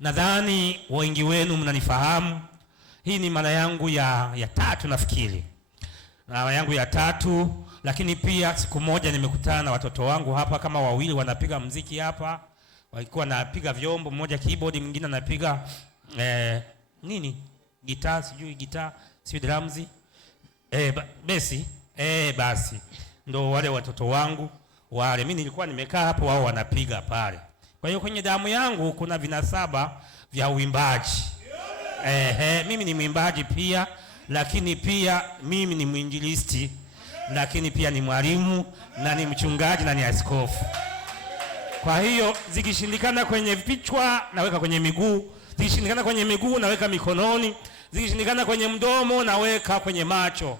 Nadhani wengi wenu mnanifahamu. Hii ni mara yangu ya tatu nafikiri. Mara yangu ya tatu, lakini pia siku moja nimekutana na watoto wangu hapa kama wawili wanapiga muziki hapa. Walikuwa napiga vyombo, mmoja keyboard, mwingine anapiga gitaa, sijui drums. Basi basi ndo wale watoto wangu wale. Mimi nilikuwa nimekaa hapo, wao wanapiga pale. Kwa hiyo kwenye damu yangu kuna vinasaba vya uimbaji. Mimi ni mwimbaji pia, lakini pia mimi ni mwinjilisti, lakini pia ni mwalimu na ni mchungaji na ni askofu. Kwa hiyo zikishindikana kwenye vichwa naweka kwenye miguu, zikishindikana kwenye miguu naweka mikononi, zikishindikana kwenye mdomo naweka kwenye macho.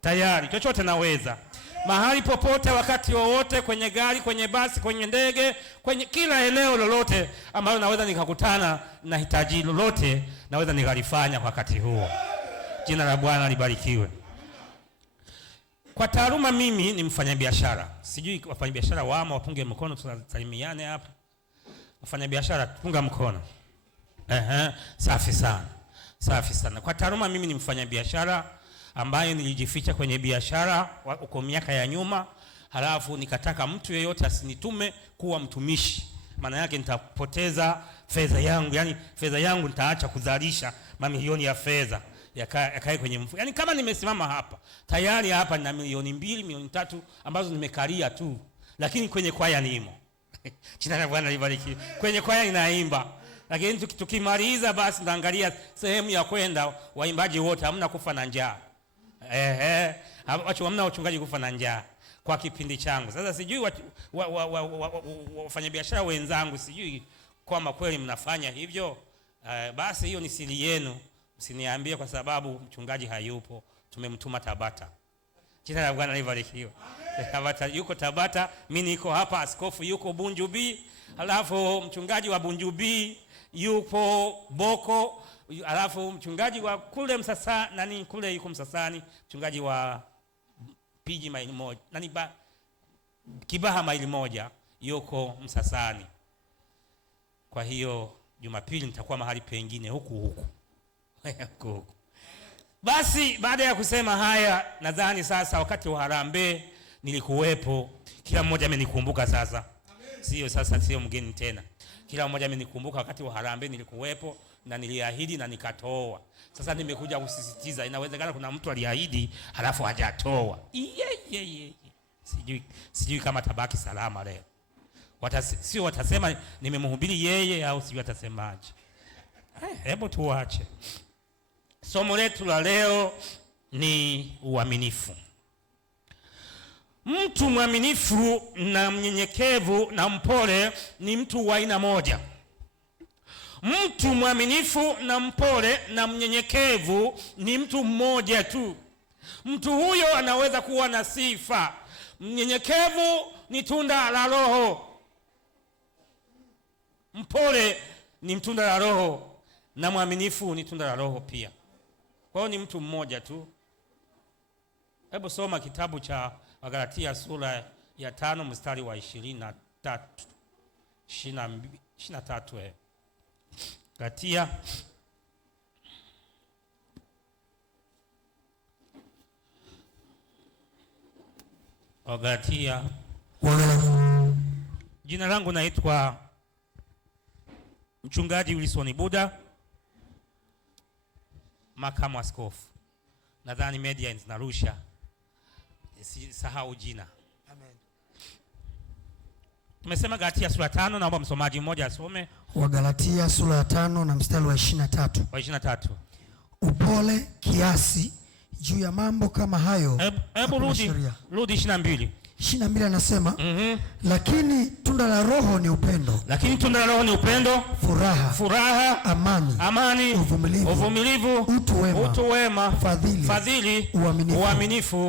Tayari chochote naweza. Mahali popote, wakati wowote, kwenye gari, kwenye basi, kwenye ndege, kwenye kila eneo lolote ambalo naweza nikakutana na hitaji lolote, naweza nikalifanya wakati huo. Jina la Bwana libarikiwe. Kwa taaluma mimi ni mfanyabiashara. Sijui wafanyabiashara wamo wapunge mkono, tunasalimiane hapa. Wafanyabiashara punga mkono. Safi sana. Safi sana. Kwa taaluma mimi ni mfanyabiashara ambaye nilijificha kwenye biashara uko miaka ya nyuma, halafu nikataka mtu yeyote asinitume kuwa mtumishi. Maana yake nitapoteza fedha yangu, yani fedha yangu nitaacha kuzalisha mamilioni ya fedha yakae kwenye mfuko. Yani kama nimesimama hapa, tayari hapa nina milioni 2, milioni 3 ambazo nimekalia tu, lakini kwenye kwaya nimo. Jina la Bwana libarikiwe. Kwenye kwaya ninaimba. Lakini tukimaliza basi naangalia sehemu ya kwenda, waimbaji wote hamna kufa na njaa. Hamna wachungaji kufa na njaa kwa kipindi changu. Sasa sijui wafanyabiashara wenzangu, sijui kwamba kweli mnafanya hivyo. Basi hiyo ni siri yenu, msiniambie kwa sababu mchungaji hayupo, tumemtuma Tabata. Jina la Bwana libarikiwe. Tabata yuko Tabata, mimi niko hapa, askofu yuko Bunju B, alafu mchungaji wa Bunju B yupo Boko, alafu mchungaji wa kule Msasani, kule yuko Msasani, mchungaji wa Piji maili moja, Kibaha maili moja yuko Msasani. Kwa hiyo Jumapili nitakuwa mahali pengine huku. Basi baada ya kusema haya, nadhani sasa wakati wa harambee nilikuwepo. Kila mmoja amenikumbuka sasa. Sio mgeni tena. Kila mmoja amenikumbuka wakati wa harambee nilikuwepo na niliahidi na nikatoa. Sasa nimekuja kusisitiza, inawezekana kuna mtu aliahidi halafu hajatoa. Sijui kama tabaki salama leo. Sio watasema nimemhubiri yeye au sijui watasemaje. Hebu tuache. Somo letu la leo ni uaminifu. Mtu mwaminifu na mnyenyekevu na mpole ni mtu wa aina moja. Mtu mwaminifu na mpole na mnyenyekevu ni mtu mmoja tu. Mtu huyo anaweza kuwa na sifa. Mnyenyekevu ni tunda la Roho. Mpole ni tunda la Roho na mwaminifu ni tunda la Roho pia. Kwa hiyo ni mtu mmoja tu. Hebu soma kitabu cha Wagalatia sura ya 5 mstari wa 23. 23. Galatia Wagalatia. Jina langu naitwa Mchungaji Wilson Buda, makamu askofu. Nadhani media zinarusha, sahau jina. Amen. Tumesema Galatia sura 5, naomba msomaji mmoja asome. Wagalatia sura ya 5 na mstari wa 23. Wa 23. Upole kiasi juu ya mambo kama hayo. Hebu rudi 22. 22 anasema, lakini tunda la Roho ni upendo. Lakini tunda la Roho ni upendo, furaha, amani, uvumilivu, utu wema, fadhili, uaminifu,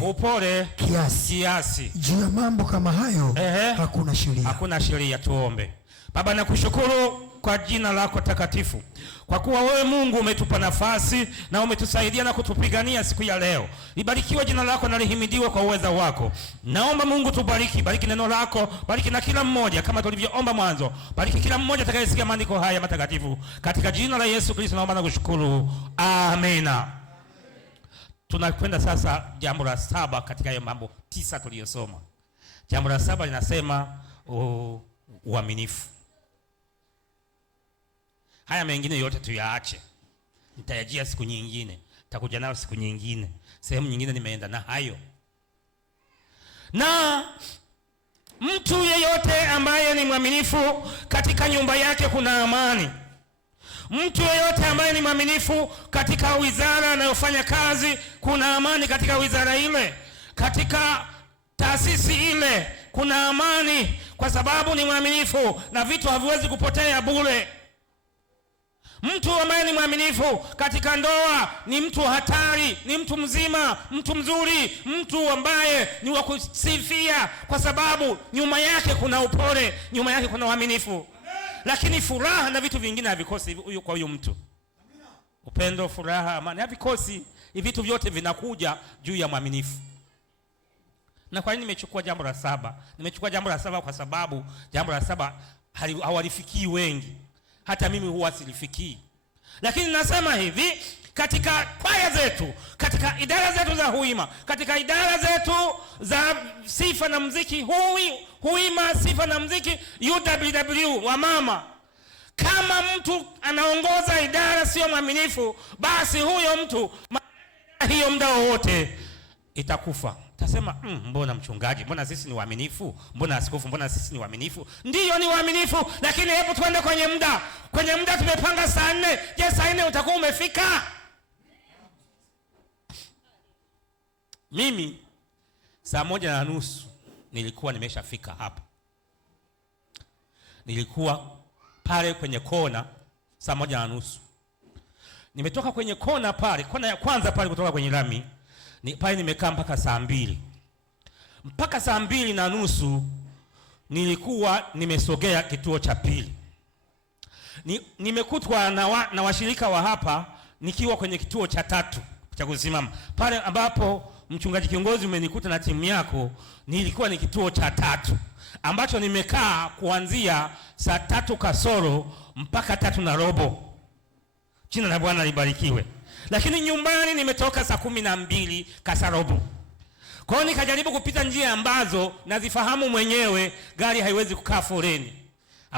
upole, kiasi. Juu ya mambo kama hayo hakuna sheria. Hakuna sheria. Tuombe. Baba, nakushukuru kwa jina lako takatifu, kwa kuwa wewe Mungu umetupa nafasi na umetusaidia na kutupigania siku ya leo. Libarikiwe jina lako na lihimidiwe kwa uweza wako. Naomba Mungu tubariki, bariki neno lako, bariki na kila mmoja kama tulivyoomba mwanzo. Bariki kila mmoja atakayesikia maandiko haya matakatifu. Katika jina la Yesu Kristo naomba na kushukuru. Amina. Tunakwenda sasa jambo la 7 katika hayo mambo 9 tuliyosoma. Jambo la 7 linasema uaminifu. Haya mengine yote tuyaache. Nitayajia siku nyingine. Nitakuja nayo siku nyingine. Sehemu nyingine nimeenda na hayo. Na mtu yeyote ambaye ni mwaminifu katika nyumba yake kuna amani. Mtu yeyote ambaye ni mwaminifu katika wizara anayofanya kazi kuna amani katika wizara ile. Katika taasisi ile kuna amani kwa sababu ni mwaminifu na vitu haviwezi kupotea bure. Mtu ambaye ni mwaminifu katika ndoa ni mtu hatari, ni mtu mzima, mtu mzuri, mtu ambaye ni wa kusifia kwa sababu nyuma yake kuna upole, nyuma yake kuna uaminifu. Lakini furaha na vitu vingine havikosi kwa huyo mtu. Upendo, furaha, amani havikosi. Hivi vitu vyote vinakuja juu ya mwaminifu. Na kwa nini nimechukua jambo la 7? Nimechukua jambo la 7 kwa sababu jambo la 7 hawalifikii wengi. Hata mimi huwa silifikii. Lakini nasema hivi, katika kwaya zetu, katika idara zetu za Huima, katika idara zetu za sifa na muziki, Huima sifa na muziki, UWW wa mama, kama mtu anaongoza idara sio mwaminifu, basi huyo mtu hiyo muda wote itakufa. Tasema mbona mchungaji, mbona sisi ni waaminifu, mbona askofu, mbona sisi ni waaminifu? Ndiyo ni waaminifu, lakini hebu tuende kwenye muda. Kwenye muda tumepanga saa 4. Je, saa 4 utakuwa umefika? Mimi saa 1:30 nilikuwa nimeshafika hapa. Nilikuwa pale kwenye kona saa 1:30. Nimetoka kwenye kona pale, kona ya kwanza pale kutoka kwenye lami. Pale nimekaa mpaka saa 2. Mpaka saa 2:30 nilikuwa nimesogea kituo cha pili. Nimekutwa na washirika wa hapa nikiwa kwenye kituo cha 3 cha kusimama. Pale ambapo mchungaji kiongozi umenikuta na timu yako, nilikuwa ni kituo cha 3 ambacho nimekaa kuanzia saa 3 kasoro mpaka 3:15. Jina la Bwana libarikiwe. Lakini nyumbani nimetoka saa 12 kasarobo. Kwa hiyo nikajaribu kupita njia ambazo nazifahamu mwenyewe, gari haiwezi kukaa foleni.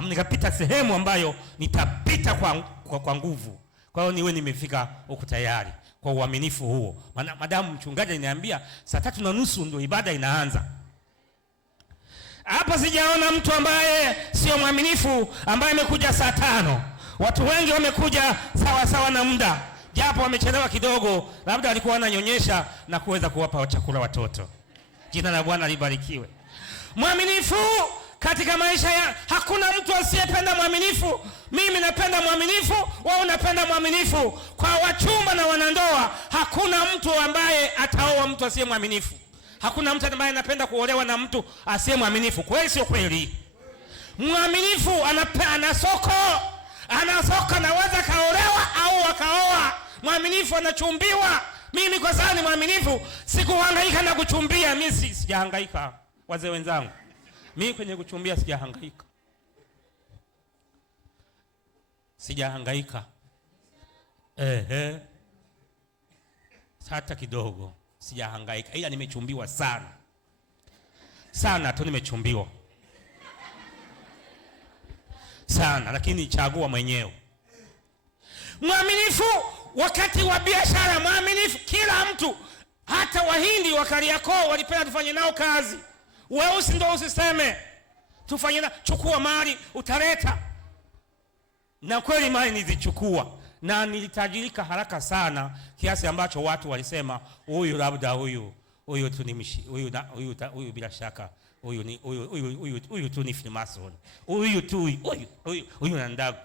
Nikapita sehemu ambayo nitapita kwa nguvu. Kwa hiyo niwe nimefika huko tayari kwa uaminifu huo. Madamu mchungaji aliniambia saa 3:30 ndio ibada inaanza. Hapa sijaona mtu ambaye sio mwaminifu ambaye amekuja saa 5. Watu wengi wamekuja sawa sawa na muda. Japo wamechelewa kidogo, labda walikuwa wananyonyesha na kuweza kuwapa chakula watoto. Jina la Bwana libarikiwe. Mwaminifu katika maisha hakuna mtu asiyependa mwaminifu. Mimi napenda mwaminifu, wewe unapenda mwaminifu. Kwa wachumba na wanandoa, hakuna mtu ambaye ataoa mtu asiye mwaminifu. Hakuna mtu ambaye anapenda kuolewa na mtu asiye mwaminifu. Kweli sio kweli? Mwaminifu ana soko, naweza kaolewa au akaoa. Mwaminifu anachumbiwa. Mimi kwa sababu ni mwaminifu, sikuhangaika na kuchumbia. Mimi sijahangaika, wazee wenzangu. Mimi kwenye kuchumbia sijahangaika. Sijahangaika. Hata kidogo sijahangaika. Ila nimechumbiwa sana. Sana tu nimechumbiwa. Sana, lakini chagua mwenyewe. Mwaminifu wakati wa biashara, mwaminifu kila mtu. Hata Wahindi wa Kariakoo walipenda tufanye nao kazi. Weusi ndio usiseme. Tufanye na chukua mali utaleta. Na kweli mali nilizichukua na nilitajirika haraka sana kiasi ambacho watu walisema huyu labda huyu tu ni huyu bila shaka huyu tu ni Freemason. Huyu na ndagu.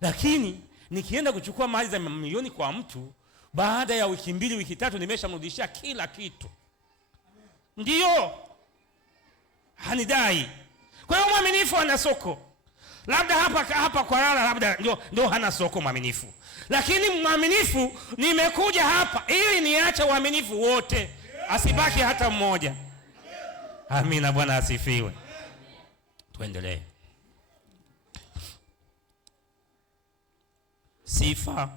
Lakini nikienda kuchukua mali za milioni kwa mtu, baada ya wiki 2 wiki 3 nimeshamrudishia kila kitu. Ndio hanidai. Kwa hiyo mwaminifu ana soko. labda hapa kwa lala, labda ndio hana soko mwaminifu. Lakini mwaminifu, nimekuja hapa ili niache uaminifu wote, asibaki hata mmoja. Amina, Bwana asifiwe. Tuendelee. Sifa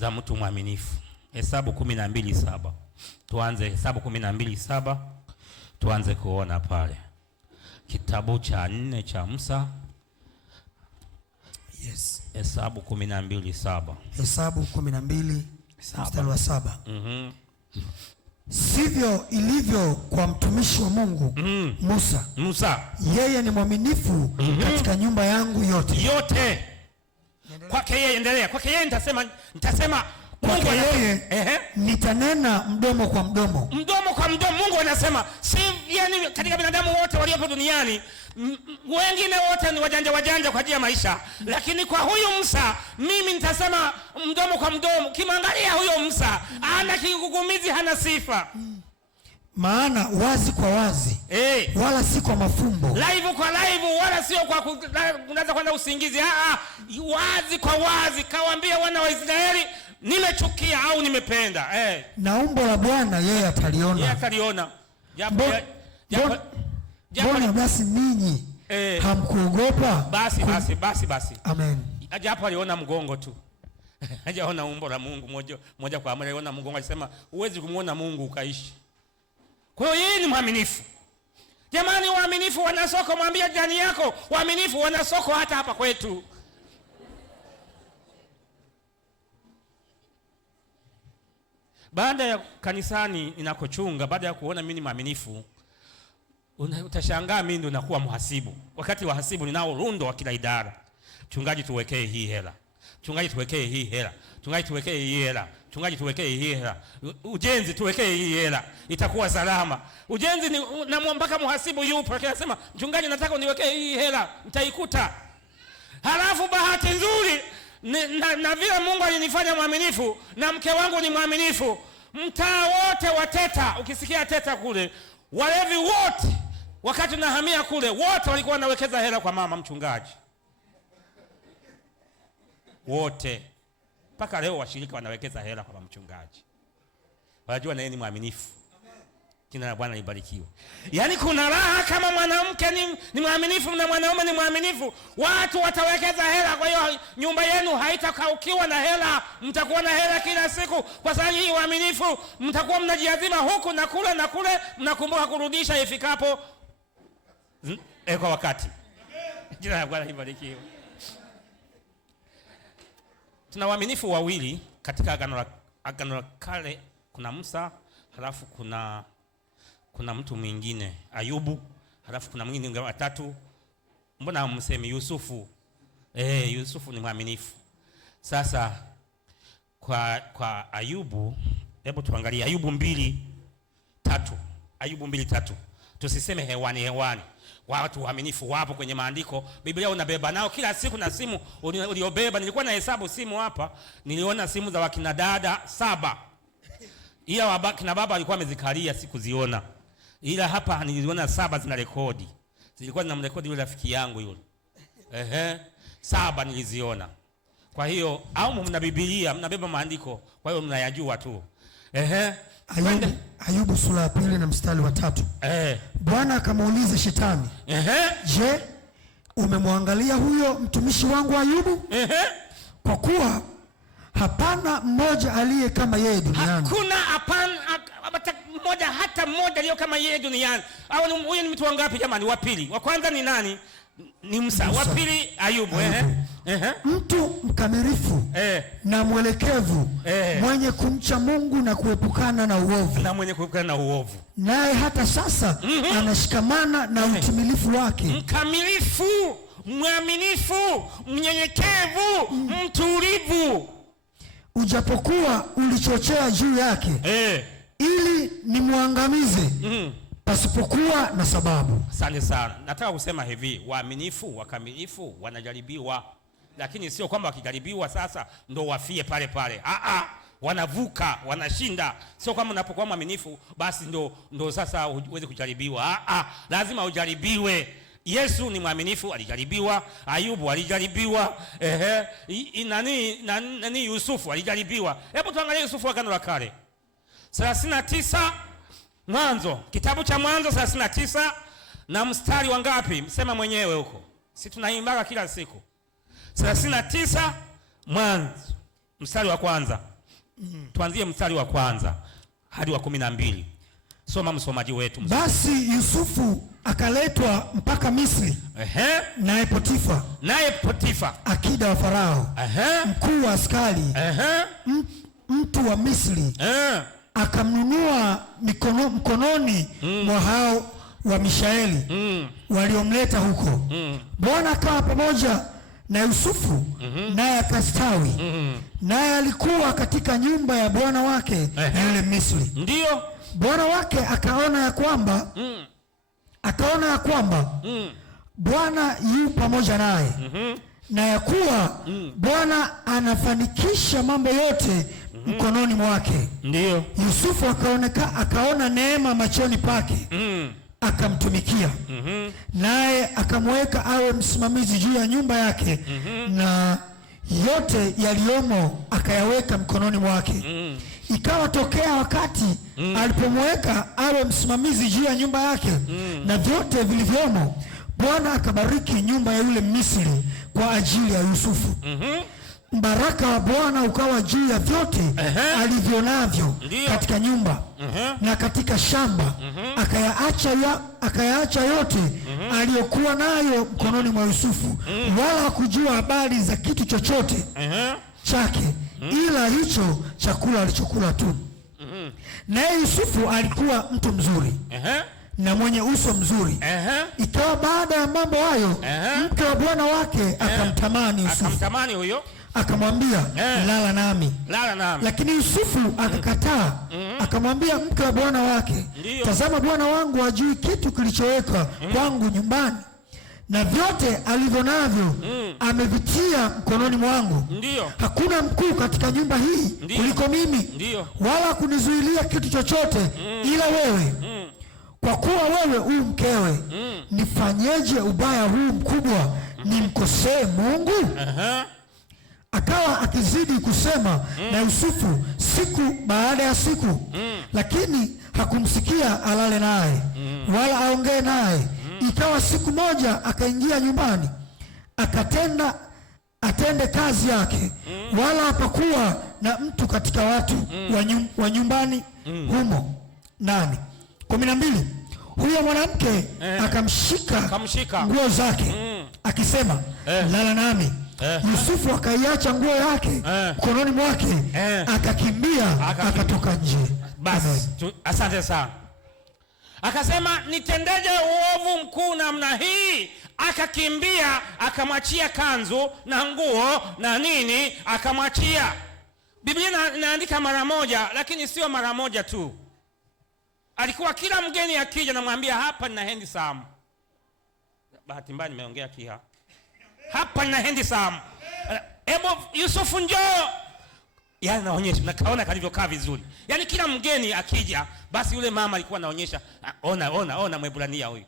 za mtu mwaminifu. Hesabu 12:7. Tuanze Hesabu 12:7. Tuanze kuona pale. Kitabu cha 4 cha Musa. Yes. Hesabu 12:7. Hesabu 12:7. Sivyo ilivyo kwa mtumishi wa Mungu Musa. Yeye ni mwaminifu katika nyumba yangu yote. Kwake yeye, endelea. Kwake yeye nitasema kwake yeye nitanena mdomo kwa mdomo. Mdomo kwa mdomo. Mungu anasema si yani katika binadamu wote waliopo duniani wengine wote ni wajanja kwa ajili ya maisha, lakini kwa huyu Musa mimi nitasema mdomo kwa mdomo. Kimwangalia huyo Musa ana kigugumizi, hana sifa. Maana wazi kwa wazi, wala si kwa mafumbo. Live kwa live, wala sio kwa unaweza kwenda usingizi. Wazi kwa wazi, kawaambia wana wa Israeli nimechukia au nimependa. Na umbo la Bwana yeye ataliona. Mbona basi ninyi hamkuogopa? Basi. Amen. Hapo aliona mgongo tu. Hajaona umbo la Mungu moja kwa moja. Aliona mgongo, alisema huwezi kumuona Mungu ukaishi. Kwa hiyo yeye ni mwaminifu. Jamani, waaminifu wana soko. Mwambie jirani yako, waaminifu wana soko hata hapa kwetu. Baada ya kanisani ninakochunga, baada ya kuona mimi ni mwaminifu, utashangaa mimi ndo nakuwa mhasibu. Wakati wa hasibu ninao rundo wa kila idara. Mchungaji, tuwekee hii hela. Mchungaji, tuwekee hii hela. Mchungaji, tuwekee hii hela. Mchungaji, tuwekee hii hela. Ujenzi, tuwekee hii hela. Itakuwa salama. Ujenzi ni na mpaka mhasibu yupo, akisema mchungaji, nataka uniwekee hii hela, nitaikuta. Halafu bahati nzuri na vile Mungu alinifanya mwaminifu na mke wangu ni mwaminifu, mtaa wote wa Teta, ukisikia Teta kule, walevi wote wakati nahamia kule wote walikuwa wanawekeza hela kwa mama mchungaji. Wote. Mpaka leo washirika wanawekeza hela kwa mchungaji. Wanajua na yeye ni mwaminifu. Jina la Bwana libarikiwe. Yaani kuna raha kama mwanamke ni mwaminifu na mwanaume ni mwaminifu. Watu watawekeza hela, kwa hiyo nyumba yenu haitakaukiwa na hela. Mtakuwa na hela kila siku kwa sababu hii uaminifu. Mtakuwa mnajiazima huku na kule, mnakumbuka kurudisha ifikapo kwa wakati. Jina la Bwana libarikiwe. Tuna waaminifu wawili katika Agano la Kale. Kuna Musa, halafu kuna mtu mwingine Ayubu, halafu kuna mwingine watatu. Mbona msemi Yusufu? Yusufu ni mwaminifu. Sasa kwa Ayubu, hebu tuangalie Ayubu 2:3. Ayubu 2:3. Tusiseme hewani. Watu waaminifu wapo kwenye maandiko. Biblia unabeba nao kila siku, na simu uliobeba. Nilikuwa na hesabu simu hapa, niliona simu za wakina dada 7. Ila kina baba alikuwa amezikalia, sikuziona. Ila hapa niliona 7 zina rekodi. Zilikuwa zinamrekodi yule rafiki yangu yule. 7 niliziona. Kwa hiyo au mna Biblia, mnabeba maandiko, kwa hiyo mnayajua tu. Ayubu sura ya 2 na mstari wa 3. Bwana akamuuliza Shetani, je, umemwangalia huyo mtumishi wangu Ayubu? Kwa kuwa hapana mmoja aliye kama yeye duniani. Hakuna mmoja aliye kama yeye duniani. Au huyu ni mtu wangapi jamani? Wa pili. Wa kwanza ni nani? Ni Musa. Wa pili Ayubu. Mtu mkamilifu na mwelekevu, mwenye kumcha Mungu na kuepukana na uovu. Naye hata sasa anashikamana na utimilifu wake. Mkamilifu, mwaminifu, mnyenyekevu, mtulivu. Ujapokuwa ulichochea juu yake ili nimwangamize pasipokuwa na sababu. Asante sana. Nataka kusema hivi, waaminifu, wakamilifu wanajaribiwa, lakini sio kwamba wakijaribiwa sasa ndo wafie pale. Wanavuka, wanashinda. Sio kama unapokuwa mwaminifu basi ndo sasa uweze kujaribiwa. Lazima ujaribiwe. Yesu ni mwaminifu, alijaribiwa. Ayubu alijaribiwa. Nani Yusufu alijaribiwa. Hebu tuangalie Yusufu wa Agano la Kale. 39 Mwanzo, kitabu cha Mwanzo 39 na mstari wa ngapi? Msema mwenyewe huko. Si tunaimbaga kila siku. 39 Mwanzo mstari wa kwanza. Tuanzie mstari wa kwanza hadi wa 12. Soma msomaji wetu. Basi Yusufu akaletwa mpaka Misri. Naye Potifa akida wa Farao, mkuu wa askari, mtu wa Misri, akamnunua mkononi mwa hao wa Mishaeli waliomleta huko. Bwana akawa pamoja na Yusufu, naye akastawi. Naye alikuwa katika nyumba ya bwana wake yule Misri. Ndio bwana wake akaona ya kwamba Bwana yu pamoja naye, na ya kuwa Bwana anafanikisha mambo yote mkononi mwake. Ndio Yusufu akaona neema machoni pake, akamtumikia. Naye akamweka awe msimamizi juu ya nyumba yake, na yote yaliyomo akayaweka mkononi mwake. Ikawa tokea wakati alipomweka awe msimamizi juu ya nyumba yake na vyote vilivyomo, Bwana akabariki nyumba ya yule Misri kwa ajili ya Yusufu. Mbaraka wa Bwana ukawa juu ya vyote alivyonavyo katika nyumba na katika shamba. Akayaacha yote aliyokuwa nayo mkononi mwa Yusufu, wala hakujua habari za kitu chochote chake ila hicho chakula alichokula tu. Naye Yusufu alikuwa mtu mzuri na mwenye uso mzuri. Ikawa baada ya mambo hayo, mke wa bwana wake akamtamani Yusufu. Akamtamani huyo, akamwambia lala nami. Lakini Yusufu akakataa. Akamwambia mke wa bwana wake, tazama, bwana wangu hajui kitu kilichowekwa kwangu nyumbani, na vyote alivyo navyo amevitia mkononi mwangu. Hakuna mkuu katika nyumba hii kuliko mimi, wala kunizuilia kitu chochote ila wewe. Kwa kuwa wewe u mkewe, nifanyeje ubaya huu mkubwa, nimkosee Mungu? Akawa akizidi kusema na Yusufu siku baada ya siku, lakini hakumsikia alale naye wala aongee naye. Ikawa siku moja akaingia nyumbani, atende kazi yake, wala hapakuwa na mtu katika watu wa nyumbani humo. 12 Huyo mwanamke akamshika nguo zake akisema, lala nami. Yusufu akaiacha nguo yake mkononi mwake, akakimbia akatoka nje. Basi asante sana. Akasema, nitendeje uovu mkuu namna hii? Akakimbia akamwachia kanzu na nguo na nini, akamwachia. Biblia inaandika mara moja, lakini sio mara moja tu. Alikuwa kila mgeni akija namwambia, hapa nina handsome. Bahati mbaya nimeongea kia. Hapa nina handsome. Ebo Yusufu njoo. Yaani naonyesha, nakaona kalivyokaa vizuri. Yaani kila mgeni akija, basi yule mama alikuwa anaonyesha, ona Mwebrania huyu.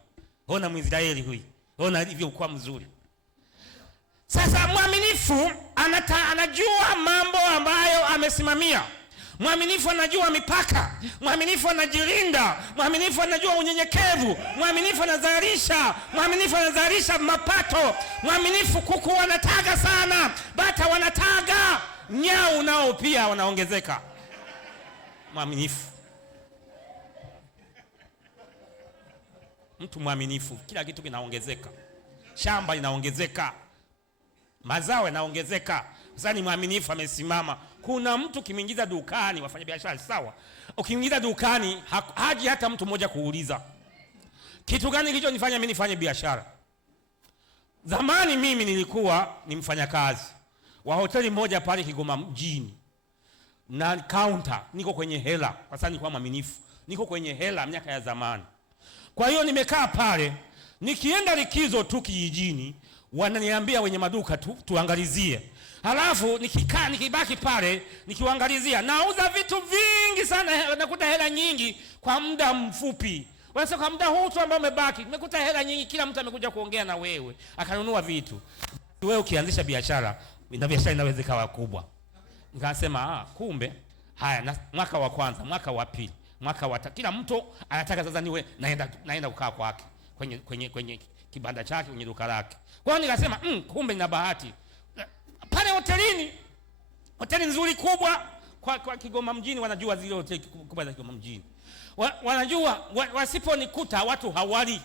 Ona Mwisraeli huyu. Ona alivyokuwa mzuri. Sasa mwaminifu anajua mambo ambayo amesimamia. Mwaminifu anajua mipaka. Mwaminifu anajilinda. Mwaminifu anajua unyenyekevu. Mwaminifu anazalisha. Mwaminifu anazalisha mapato. Mwaminifu, kuku wanataga sana, bata wanataga, nyau nao pia wanaongezeka. Mwaminifu, mtu mwaminifu, kila kitu kinaongezeka. Shamba linaongezeka, mazao yanaongezeka. Sasa ni mwaminifu, amesimama. Kuna mtu kimeingiza dukani, wafanya biashara sawa, ukimwingiza dukani haji hata mtu mmoja kuuliza kitu gani kilichonifanya mimi nifanye biashara. Zamani mimi nilikuwa ni mfanyakazi wa hoteli moja pale Kigoma mjini, na counter niko kwenye hela, kwa sababu nilikuwa mwaminifu, niko kwenye hela miaka ya zamani. Kwa hiyo nimekaa pale, nikienda likizo tu kijijini, wananiambia wenye maduka tuangalizie. Halafu nikibaki pale nikiwaangalizia, nauza vitu vingi sana, nakuta hela nyingi kwa muda mfupi. Wanasema kwa muda huu tu ambao umebaki, nimekuta hela nyingi, kila mtu amekuja kuongea na wewe, akanunua vitu. Wewe ukianzisha biashara, na biashara inaweza ikawa kubwa. Nikasema kumbe haya, na mwaka wa kwanza, mwaka wa pili, mwaka wa tatu, kila mtu anataka sasa niwe naenda kukaa kwake kwenye kibanda chake, kwenye duka lake. Kwa hiyo nikasema kumbe nina bahati. Pale hotelini, hoteli nzuri kubwa kwa Kigoma mjini, wanajua zile hoteli kubwa za Kigoma mjini. Wanajua wasiponikuta watu hawali.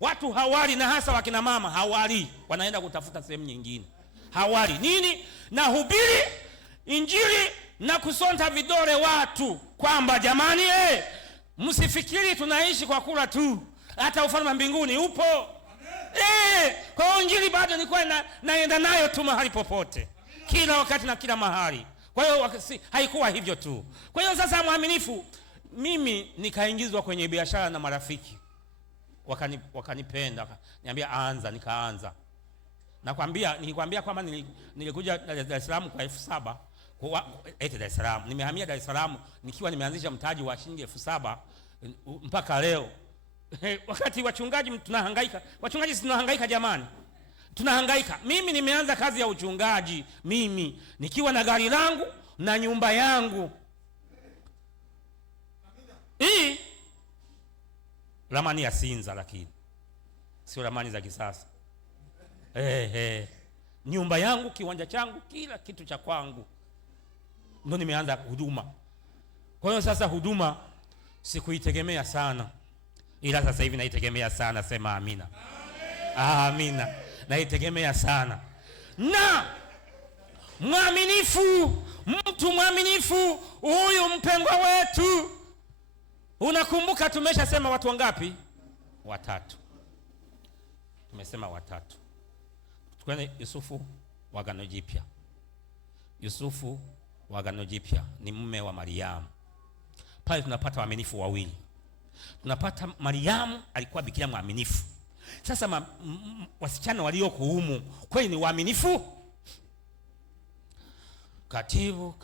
Watu hawali, na hasa wakina mama hawali. Wanaenda kutafuta sehemu nyingine. Hawali. Nini? Na hubiri Injili na kusonta vidole watu kwamba jamani, msifikiri tunaishi kwa kula tu. Hata ufalme wa mbinguni upo. Kwa Injili bado nilikuwa naenda nayo tu mahali popote. Kila wakati na kila mahali. Kwa hiyo haikuwa hivyo tu. Kwa hiyo sasa mwaminifu, mimi nikaingizwa kwenye biashara na marafiki. Wakanipenda, niambia anza, nikaanza. Nilikwambia kwamba nilikuja Dar es Salaam kwa 7,000 Dar es Salaam. Nimehamia Dar es Salaam nikiwa nimeanzisha mtaji wa shilingi 7,000 mpaka leo. Wakati wachungaji tunahangaika. Wachungaji tunahangaika jamani. Tunahangaika. Mimi nimeanza kazi ya uchungaji mimi nikiwa na gari langu na nyumba yangu. Hii ramani ya Sinza, lakini sio ramani za kisasa. Nyumba yangu, kiwanja changu, kila kitu cha kwangu. Ndio nimeanza huduma. Kwa hiyo sasa huduma sikuitegemea sana, ila sasa hivi naitegemea sana. Sema amina. Amina. Naitegemea sana. Na mwaminifu, mtu mwaminifu, huyu mpendwa wetu. Unakumbuka tumeshasema watu wangapi? 3. Tumesema 3. Tukone Yusufu wa Agano Jipya. Yusufu wa Agano Jipya ni mume wa Mariamu. Pale tunapata waaminifu wawili. Tunapata Mariamu alikuwa bikira mwaminifu. Sasa wasichana walioko humu kweli ni waaminifu? Katibu.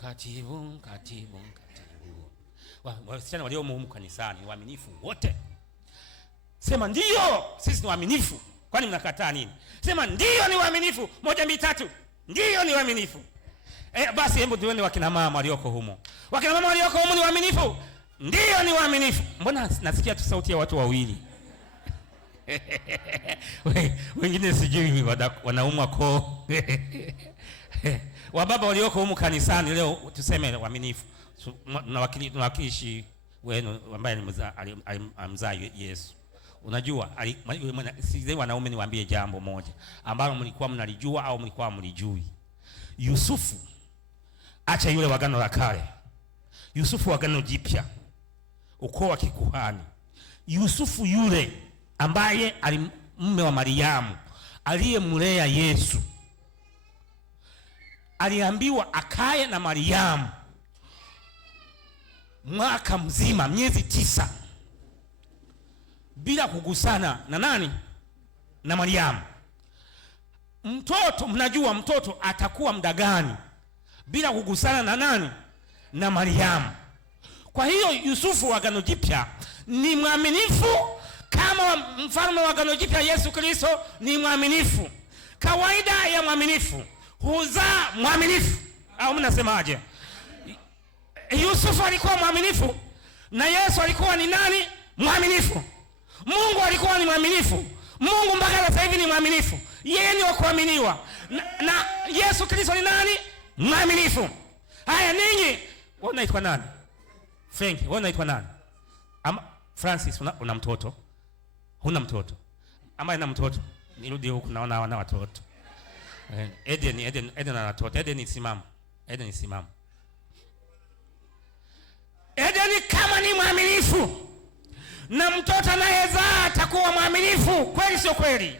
Wasichana waliomo humu kanisani ni waaminifu wote? Sema ndio, sisi ni waaminifu. Kwani mnakataa nini? Sema ndio, ni waaminifu. 1 2 3. Ndio, ni waaminifu. Basi hebu tuone wakina mama walioko humu. Wakina mama walioko humu ni waaminifu? Ndio, ni waaminifu. Mbona nasikia tu sauti ya watu wawili? Wengine sijui wanaumwa koo. Wababa walioko humu kanisani leo tuseme waaminifu. Tunawakilishi wenu ambaye alimzaa Yesu. Unajua, sisi wanaume niwaambie jambo moja ambalo mlikuwa mnalijua au mlikuwa mlijui. Yusufu, acha yule wa Agano la Kale. Yusufu wa Agano Jipya, ukoo wa kikuhani. Yusufu yule ambaye mume wa Mariamu, aliyemlea Yesu, aliambiwa akae na Mariamu mwaka mzima, miezi 9 bila kugusana na nani? Na Mariamu. Mtoto, mnajua mtoto atakuwa muda gani bila kugusana na nani? Na Mariamu. Kwa hiyo Yusufu wa Agano Jipya ni mwaminifu kama mfalme wa Agano Jipya Yesu Kristo ni mwaminifu. Kawaida ya mwaminifu huzaa mwaminifu. Au mnasemaje? Yusufu alikuwa mwaminifu na Yesu alikuwa ni nani? Mwaminifu. Mungu alikuwa ni mwaminifu. Mungu mpaka sasa hivi ni mwaminifu. Yeye ni wa kuaminiwa. Na Yesu Kristo ni nani? Mwaminifu. Haya, ninyi wewe unaitwa nani? Frank, wewe unaitwa nani? Francis, una mtoto? Huna mtoto? Ama ina mtoto? Nirudi huku, naona wana watoto. Eden ana watoto. Eden simama. Eden kama ni mwaminifu na mtoto anayezaa atakuwa mwaminifu, kweli sio kweli?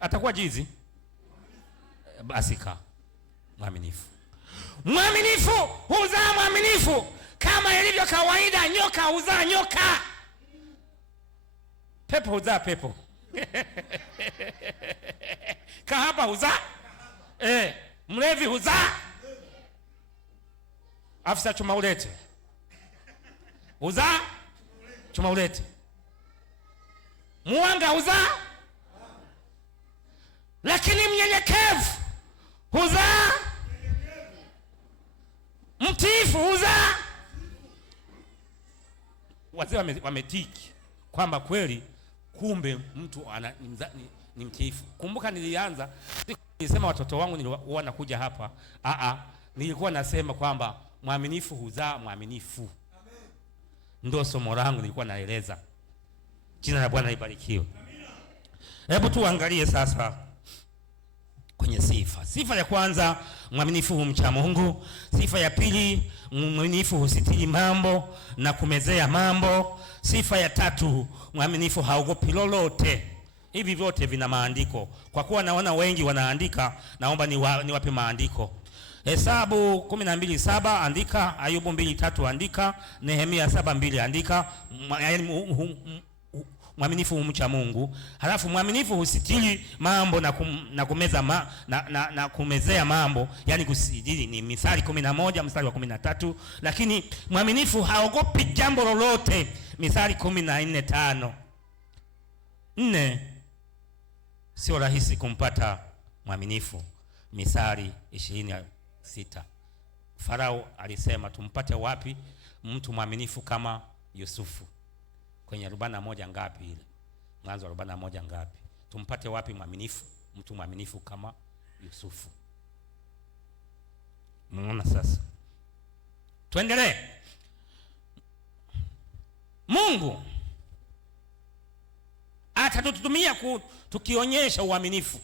Atakuwa jizi? Basi mwaminifu. Mwaminifu huzaa mwaminifu, kama ilivyo kawaida nyoka huzaa nyoka. Pepo huzaa pepo. Kahaba huzaa. Mlevi huzaa. Afisa chuma ulete huzaa chuma ulete. Mwanga huzaa, lakini mnyenyekevu huzaa, mtiifu huzaa. Wazee wametiki kwamba kweli kumbe mtu ni mtiifu. Kumbuka nilisema watoto wangu nilikuwa nakuja hapa. Nilikuwa nasema kwamba mwaminifu huzaa mwaminifu. Amen. Ndio somo langu nilikuwa naeleza. Jina la Bwana libarikiwe. Hebu tuangalie sasa kwenye sifa. Sifa ya kwanza, mwaminifu humcha Mungu. Sifa ya pili, mwaminifu husitiri mambo na kumezea mambo. Sifa ya tatu, mwaminifu haogopi lolote. Hivi vyote vina maandiko. Kwa kuwa naona wengi wanaandika, naomba niwape maandiko. Hesabu 12:7 andika, Ayubu 2:3 andika, Nehemia 7:2 andika. Mwaminifu humcha Mungu. Halafu mwaminifu husitiri mambo na kumezea mambo, yani kusitiri ni Mithali 11 mstari wa 13. Lakini mwaminifu haogopi jambo lolote, Mithali 14:5. 4, sio rahisi kumpata mwaminifu, Mithali 20:6. Farao alisema tumpate wapi mtu mwaminifu kama Yusufu? Kwenye 41 ngapi ile? Mwanzo 41 ngapi? Tumpate wapi mwaminifu, mtu mwaminifu kama Yusufu? Mnaona sasa? Tuendelee. Mungu atatutumia tukionyesha uaminifu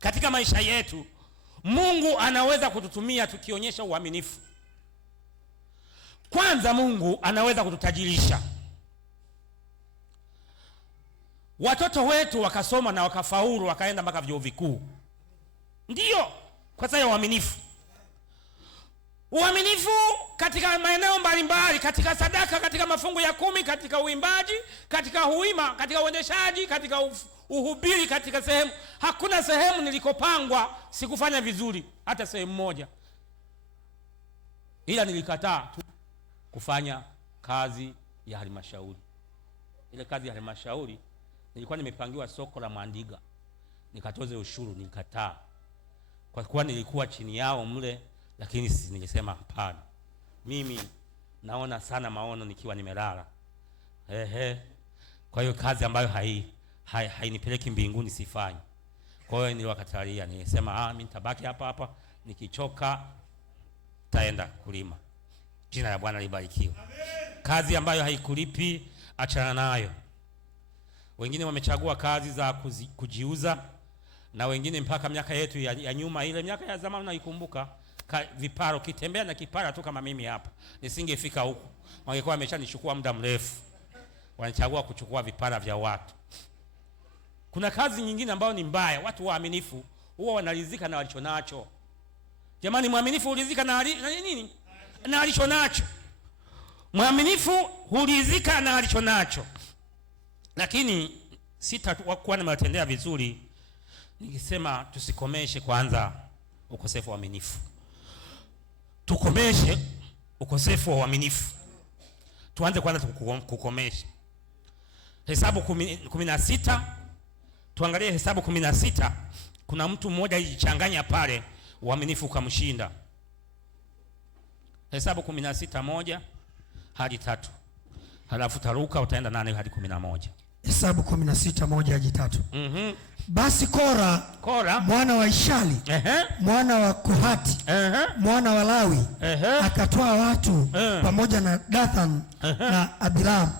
katika maisha yetu. Mungu anaweza kututumia tukionyesha uaminifu. Kwanza, Mungu anaweza kututajirisha. Watoto wetu wakasoma na wakafaulu, wakaenda mpaka vyuo vikuu. Ndiyo, kwa sababu ya uaminifu. Uaminifu katika maeneo mbalimbali, katika sadaka, katika mafungu ya 10, katika uimbaji, katika huima, katika uendeshaji, katika uhubiri, katika sehemu. Hakuna sehemu nilikopangwa sikufanya vizuri, hata sehemu moja. Ila nilikataa tu kufanya kazi ya halmashauri. Ile kazi ya halmashauri nilikuwa nimepangiwa soko la Mwandiga, nikatoze ushuru, nilikataa. Kwa kuwa nilikuwa chini yao mle, lakini nilisema hapana. Mimi naona sana maono nikiwa nimelala. Kwa hiyo kazi ambayo hainipeleki mbinguni sifanyi. Kwa hiyo niliwakatalia, nilisema mimi nitabaki hapa, nikichoka taenda kulima. Jina la Bwana libarikiwe. Kazi ambayo haikulipi achana nayo. Wengine wamechagua kazi za kujiuza, na wengine mpaka miaka yetu ya nyuma, ile miaka ya zamani naikumbuka, viparo, kitembea na kipara tu kama mimi hapa, nisingefika huko. Wangekuwa wameshanichukua muda mrefu. Wanachagua kuchukua vipara vya watu. Kuna kazi nyingine ambayo ni mbaya. Watu waaminifu huwa wanaridhika na walichonacho. Jamani, mwaminifu huridhika na nini? Na alichonacho. Mwaminifu huridhika na alichonacho. Lakini sitakuwa nimewatendea vizuri nikisema tusikomeshe kwanza ukosefu wa uaminifu. Tukomeshe ukosefu wa uaminifu. Tuanze kwanza kukomesha. Hesabu 16. Tuangalie Hesabu 16. Kuna mtu mmoja alijichanganya pale, uaminifu ukamshinda. Hesabu 16:1 hadi 3. Halafu taruka utaenda 8 hadi 11. Hesabu 16:1 hadi 3. Basi Kora mwana wa Ishali, mwana wa Kohati, mwana wa Lawi, akatoa watu pamoja na Dathan na Abiram,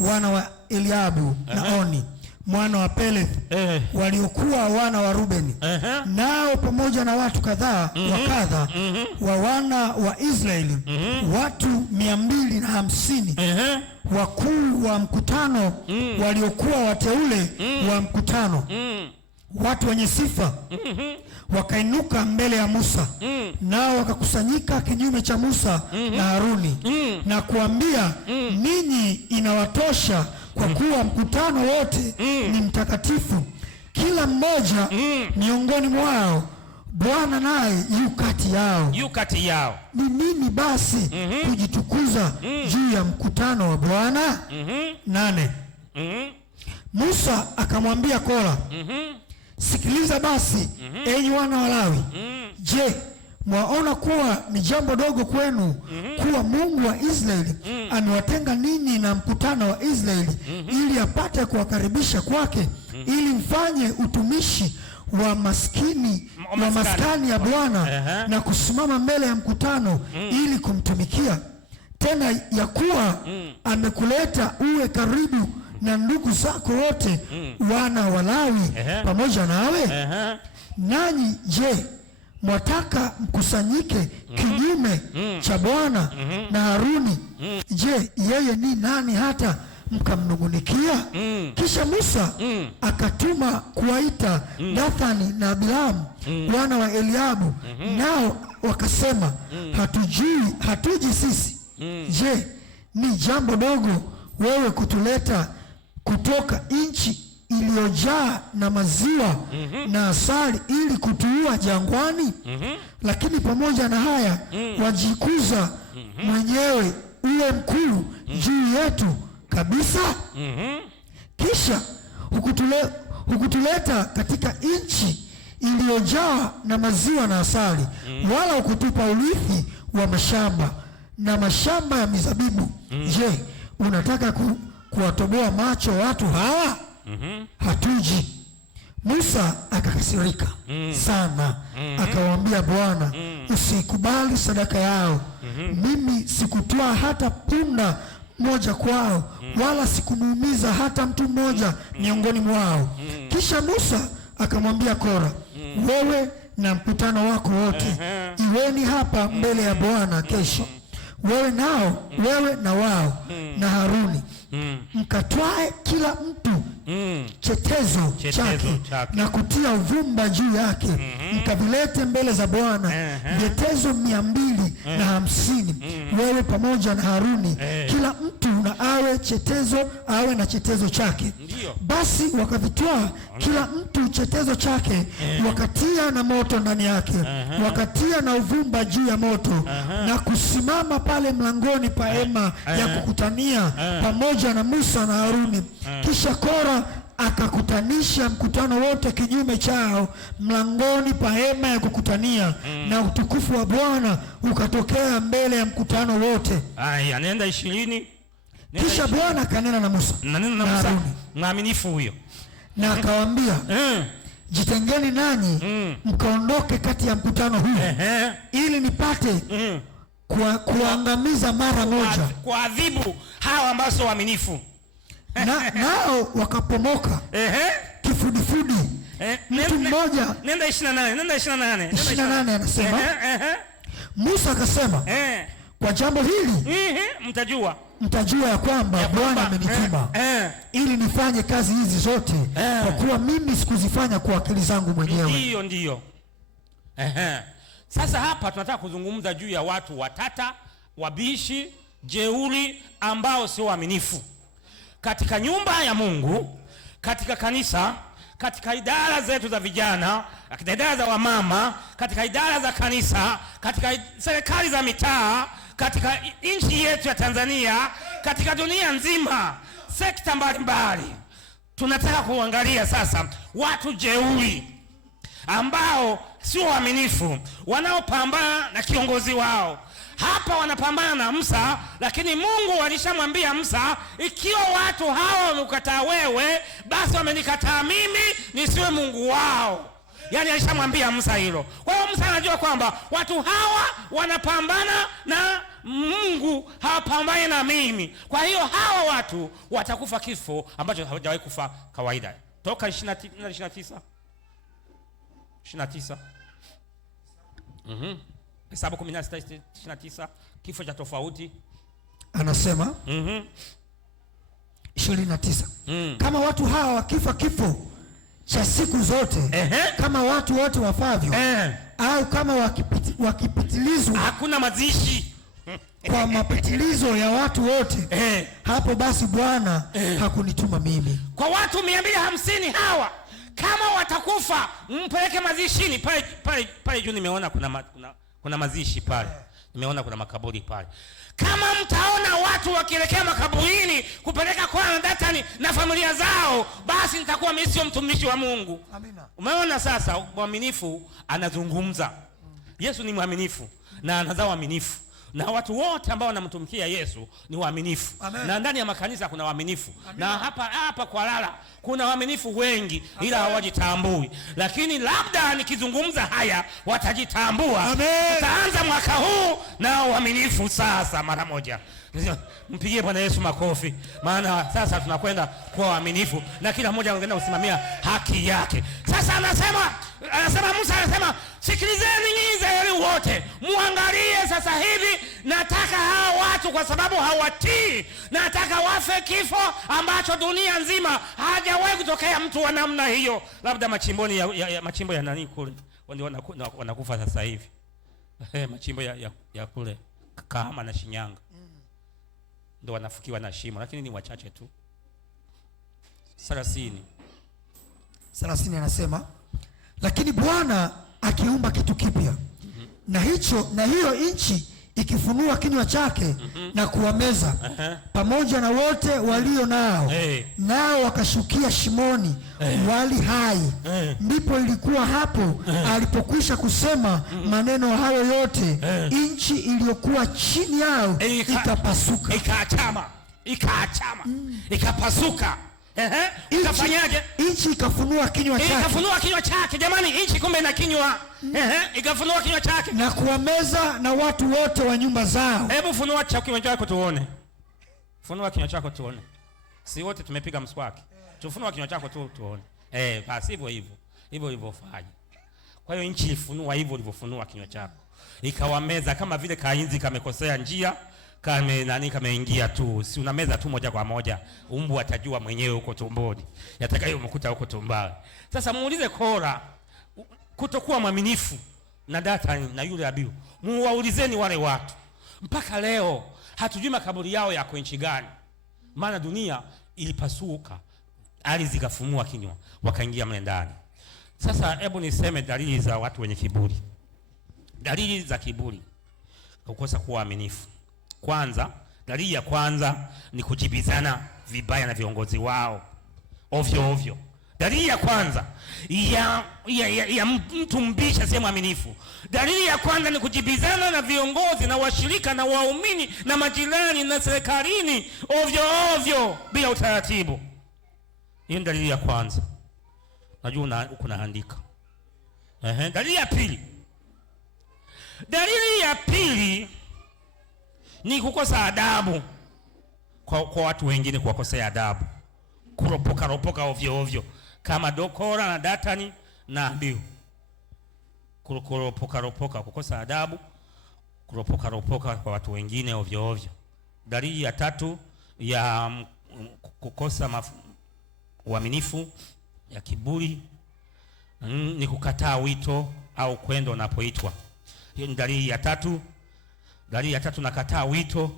wana wa Eliabu na Oni mwana wa Peleth, waliokuwa wana wa Rubeni, nao pamoja na watu kadhaa wa kadha wa wana wa Israeli, watu 250, wakuu wa mkutano, waliokuwa wateule wa mkutano, watu wenye sifa. Wakainuka mbele ya Musa, nao wakakusanyika kinyume cha Musa na Haruni, na kuambia, ninyi inawatosha, kwa kuwa mkutano wote ni mtakatifu, kila mmoja miongoni mwao Bwana naye yu kati yao. Ni nini basi kujitukuza juu ya mkutano wa Bwana? 8. Musa akamwambia Kora, sikiliza basi, enyi wana wa Lawi, je, mwaona kuwa ni jambo dogo kwenu kuwa Mungu wa Israeli amewatenga ninyi na mkutano wa Israeli ili apate kuwakaribisha kwake, ili mfanye utumishi wa maskani ya Bwana na kusimama mbele ya mkutano ili kumtumikia, tena ya kuwa amekuleta uwe karibu na ndugu zako wote wana wa Lawi pamoja nawe? Nanyi je, mwataka mkusanyike kinyume cha Bwana na Haruni? Je, yeye ni nani hata mkamnungunikia? Kisha Musa akatuma kuwaita Dathani na Abiramu wana wa Eliabu, nao wakasema, hatuji sisi. Je, ni jambo dogo wewe kutuleta kutoka nchi iliyojaa na maziwa na asali ili kutuua jangwani? Lakini pamoja na haya wajikuza mwenyewe uwe mkuu juu yetu kabisa. Kisha hukutuleta katika nchi iliyojaa na maziwa na asali, wala hukutupa urithi wa mashamba ya mizabibu. Je, unataka kuwatoboa macho watu hawa? Hatuji. Musa akakasirika sana, akawaambia Bwana, usikubali sadaka yao. Mimi sikutwaa hata punda moja kwao, wala sikumuumiza hata mtu mmoja miongoni mwao. Kisha Musa akamwambia Kora, wewe na mkutano wako wote iweni hapa mbele ya Bwana kesho, wewe na wao na Haruni, mkatwae kila mtu chetezo chake na kutia uvumba juu yake, mkavilete mbele za Bwana, vyetezo 250, wewe pamoja na Haruni, kila mtu na awe na chetezo chake. Basi wakavitwaa kila mtu chetezo chake, wakatia na moto ndani yake, wakatia na uvumba juu ya moto, na kusimama pale mlangoni pa hema ya kukutania pamoja na Musa na Haruni. Kisha Kora akakutanisha mkutano wote kinyume chao mlangoni pa hema ya kukutania, na utukufu wa Bwana ukatokea mbele ya mkutano wote. Aya, nenda 20. Kisha Bwana kanena na Musa na Haruni, mwaminifu huyo, na akawaambia, jitengeni nanyi mkaondoke kati ya mkutano huu, ili nipate kuangamiza mara moja, kuadhibu hawa ambao sio waaminifu. Nao wakapomoka kifudifudi. Mtu mmoja. Nenda 28 anasema, Musa akasema, kwa jambo hili mtajua ya kwamba Bwana amenituma ili nifanye kazi hizi zote, kwa kuwa mimi sikuzifanya kwa akili zangu mwenyewe. Ndio. Sasa hapa tunataka kuzungumza juu ya watu watata, wabishi, jeuri, ambao sio waaminifu katika nyumba ya Mungu, katika kanisa, katika idara zetu za vijana, katika idara za wamama, katika idara za kanisa, katika serikali za mitaa, katika nchi yetu ya Tanzania, katika dunia nzima, sekta mbalimbali. Tunataka kuangalia sasa watu jeuri ambao sio waaminifu, wanaopambana na kiongozi wao. Hapa wanapambana na Musa, lakini Mungu alishamwambia Musa, ikiwa watu hawa wamekukataa wewe, basi wamenikataa mimi nisiwe Mungu wao. Yaani alishamwambia Musa hilo. Kwa hiyo Musa anajua kwamba watu hawa wanapambana na Mungu, hawapambani na mimi. Kwa hiyo hawa watu watakufa kifo ambacho hawajawahi kufa kawaida. Toka 29. Hesabu 16:29, kifo cha tofauti. Anasema 29. Kama watu hawa wakifa kifo cha siku zote, kama watu wote wafavyo, au kama wakipitilizwa, hakuna mazishi kwa mapitilizo ya watu wote, hapo basi Bwana hakunituma mimi. Kwa watu 250 hawa, Kama watakufa mpeleke mazishini pale juu. Nimeona kuna mazishi pale, nimeona kuna makaburi pale. Kama mtaona watu wakielekea makaburini kupeleka kwa Datani na familia zao, basi nitakuwa mimi sio mtumishi wa Mungu. Amina. Umeona sasa, mwaminifu anazungumza. Yesu ni mwaminifu na anazaa uaminifu, na watu wote ambao wanamtumikia Yesu ni waaminifu. Na ndani ya makanisa kuna waaminifu. Na hapa kwa Lala kuna waaminifu wengi. Amen. Ila hawajitambui, lakini labda nikizungumza haya watajitambua. Tutaanza mwaka huu na waaminifu sasa mara moja. Mpigie Bwana Yesu makofi, maana sasa tunakwenda kuwa waaminifu na kila mmoja anaenda kusimamia haki yake. Sasa anasema Musa anasema, sikilizeni nyinyi Israeli wote, muangalie sasa hivi, nataka hawa watu kwa sababu hawatii, nataka wafe kifo ambacho dunia nzima hajawahi kutokea mtu wa namna hiyo. Labda machimboni machimbo ya nani kule ndio wanakufa sasa hivi. Machimbo ya kule Kahama na Shinyanga ndio wanafukiwa na shimo, lakini ni wachache tu. 30 anasema, lakini Bwana akiumba kitu kipya, na hiyo nchi ikifunua kinywa chake na kuwameza pamoja na wote walio nao, nao wakashukia shimoni wali hai, ndipo ilikuwa hapo alipokwisha kusema maneno hayo yote, nchi iliyokuwa chini yao ikapasuka, ikapasuka. Ikafanyaje? Nchi ikafunua kinywa chake. Ikafunua kinywa chake. Jamani, nchi kumbe na kinywa. Ikafunua kinywa chake na kuwameza na watu wote wa nyumba zao. Hebu funua kinywa chako tuone. Funua kinywa chako tuone. Si wote tumepiga mswaki. Tufunua kinywa chako tuone. Basi hivyo fanya. Kwa hiyo nchi ifunua hivyo ilivyofunua kinywa chako. Ikawameza kama vile kainzi kamekosea njia, kameingia tu. Si unameza tu moja kwa moja. Umbu atajua mwenyewe huko tumboni yatakayomkuta huko tumbani. Sasa muulize Kora kutokuwa mwaminifu na Datani na yule Abihu. Muwaulizeni wale watu. Mpaka leo hatujui makaburi yao yako nchi gani. Maana dunia ilipasuka, ardhi zikafumua kinywa, wakaingia mle ndani. Sasa hebu niseme dalili za watu wenye kiburi. Dalili za kiburi, kukosa kuwa waaminifu. Kwanza, dalili ya kwanza ni kujibizana vibaya na viongozi wao ovyo. Dalili ya kwanza ya mtu mbisha sehemu aminifu. Dalili ya kwanza ni kujibizana na viongozi na washirika na waumini na majirani na serikalini ovyo bila utaratibu. Hiyo ni dalili ya kwanza. Najua uko naandika. Dalili ya pili ni kukosa adabu kwa watu wengine, kuwakosea adabu, kuropoka ovyo kama Kora na Datani na Abihu. Kuropoka, kukosa adabu, kuropoka kwa watu wengine ovyo. Dalili ya tatu ya kukosa uaminifu, ya kiburi, ni kukataa wito au kwenda unapoitwa. Hiyo ni dalili ya tatu. Dalili ya tatu, nakataa wito.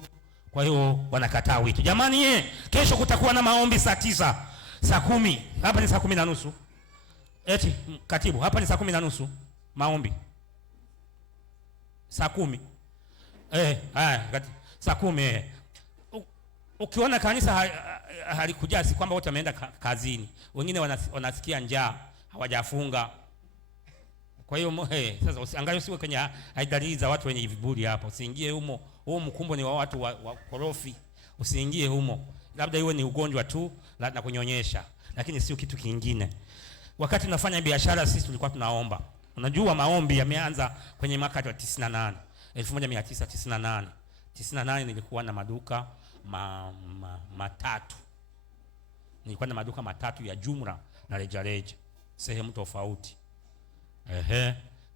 Kwa hiyo wanakataa wito. Jamani, kesho kutakuwa na maombi saa 9, saa 10. Hapa ni saa 10:30. Eti katibu, hapa ni saa 10:30 maombi. Saa 10. Saa 10. Ukiona kanisa halikuja, si kwamba wote wameenda kazini. Wengine wanasikia njaa, hawajafunga. Kwa hiyo sasa usiangalie, usiwe kwenye dalili za watu wenye viburi hapo. Usiingie humo. Huo mkumbo ni wa watu wa korofi. Usiingie humo. Labda iwe ni ugonjwa tu na kunyonyesha, lakini sio kitu kingine. Wakati tunafanya biashara sisi tulikuwa tunaomba. Unajua maombi yameanza kwenye mwaka wa 98. 1998. 98 nilikuwa na maduka matatu. Nilikuwa na maduka matatu ya jumla na rejareja, sehemu tofauti.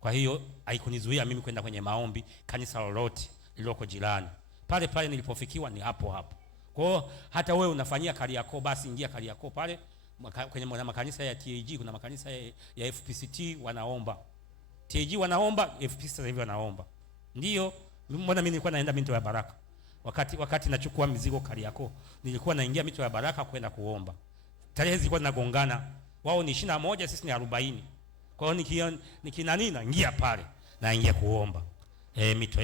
Kwa hiyo haikunizuia mimi kwenda kwenye maombi kanisa lolote lililoko jirani. Pale nilipofikiwa ni hapo. Kwa hiyo hata wewe unafanyia Kariakoo, basi ingia Kariakoo pale kwenye makanisa ya TAG, kuna makanisa ya FPCT wanaomba. TAG wanaomba, FPCT sasa hivi wanaomba. Ndio, mbona mimi nilikuwa naenda Mito ya Baraka. Wakati nachukua mizigo Kariakoo, nilikuwa naingia Mito ya Baraka kwenda kuomba. Tarehe zilikuwa zinagongana. Wao ni 21, sisi ni 40. Kwa hiyo nikinani naingia pale, naingia kuomba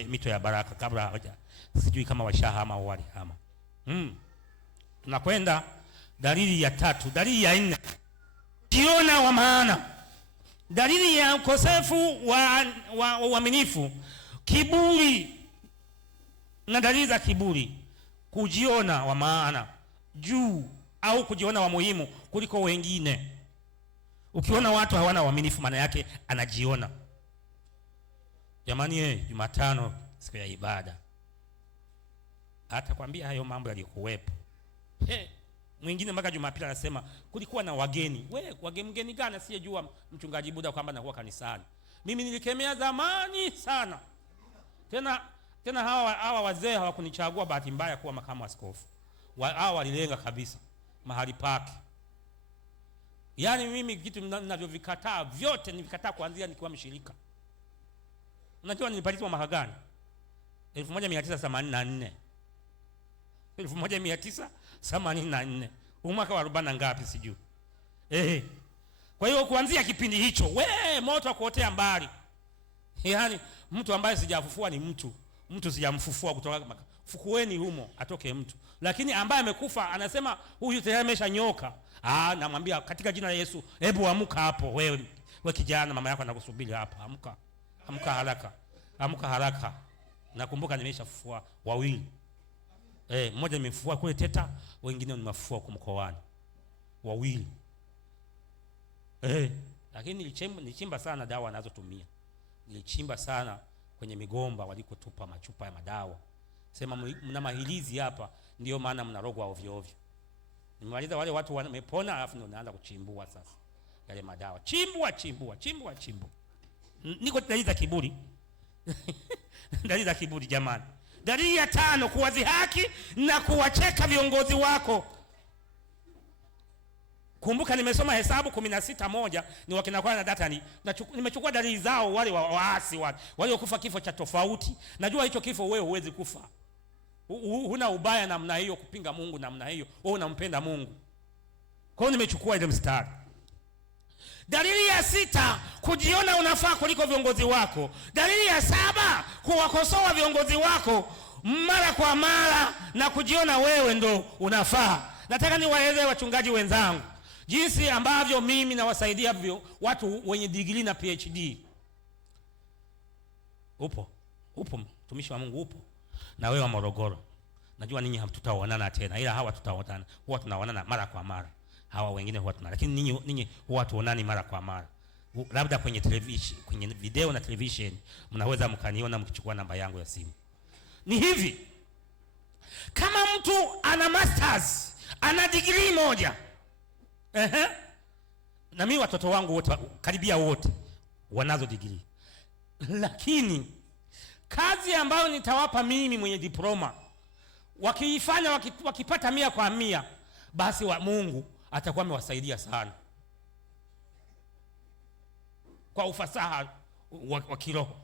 mito ya baraka kabla haja, sijui kama washahama au walihama. Tunakwenda dalili ya 3. Dalili ya 4, jiona wa maana. Dalili ya ukosefu wa uaminifu, kiburi. Na dalili za kiburi: kujiona wa maana, juu, au kujiona wa muhimu kuliko wengine. Ukiona watu hawana uaminifu, maana yake anajiona. Jamani, Jumatano siku ya ibada, hata kwambia hayo mambo yalikuwepo. Mwingine mpaka Jumapili anasema kulikuwa na wageni. Mgeni gani asiyejua mchungaji Buda kwamba nakuwa kanisani? Mimi nilikemea zamani sana. Tena hawa wazee hawakunichagua bahati mbaya kuwa makamu askofu. Hawa walilenga kabisa mahali pake. Yaani mimi kitu ninavyovikataa vyote nilikataa kuanzia nikiwa mshirika. Unajua nilipatizwa mwaka gani? 1984. 1984. Mwaka wa 40 ngapi sijui. Kwa hiyo kuanzia kipindi hicho, moto wa kuotea mbali. Yaani mtu ambaye sijafufua ni mtu sijamfufua kutoka fukueni humo atoke mtu. Lakini ambaye amekufa anasema huyu tayari ameshanyoka. Namwambia katika jina la Yesu, hebu amka hapo wewe kijana, mama yako anakusubiri hapa. Amka haraka. Amka haraka. Nakumbuka nimeshafufua wawili. Mmoja nimefufua kule Teta, wengine nimefufua huko mkoani. Wawili. Lakini nilichimba sana dawa anazotumia. Nilichimba sana kwenye migomba walikotupa machupa ya madawa. Sema mna mahilizi hapa, ndio maana mnarogwa ovyo ovyo. Nimemaliza wale watu wamepona, alafu ndio naanza kuchimbua sasa yale madawa. Chimbua. Niko dalili za kiburi. Dalili za kiburi jamani. Dalili ya 5, kuwadhihaki na kuwacheka viongozi wako. Kumbuka nimesoma Hesabu 16:1 ni wakina kwa na Datani. Nimechukua dalili zao wale waasi wale kufa kifo cha tofauti. Najua hicho kifo wewe huwezi kufa. Huna ubaya namna hiyo kupinga Mungu namna hiyo. Wewe unampenda Mungu. Kwa hiyo nimechukua ile mstari. Dalili ya 6, kujiona unafaa kuliko viongozi wako. Dalili ya 7, kuwakosoa viongozi wako mara kwa mara na kujiona wewe ndo unafaa. Nataka niwaeleze wachungaji wenzangu jinsi ambavyo mimi nawasaidia watu wenye degree na PhD. Upo mtumishi wa Mungu, upo na wewe wa Morogoro. Najua ninyi hatutaonana tena, ila hawa tutaonana. Huwa tunaonana mara kwa mara. Hawa wengine huwa lakini ninyi huwa tuonani mara kwa mara. Labda kwenye television, kwenye video na television mnaweza mkaniona mkichukua namba yangu ya simu. Ni hivi, kama mtu ana masters, ana degree moja, na mimi watoto wangu wote karibia wote wanazo degree, lakini kazi ambayo nitawapa mimi mwenye diploma, wakiifanya wakipata 100 kwa 100, basi Mungu atakuwa amewasaidia sana kwa ufasaha wa kiroho.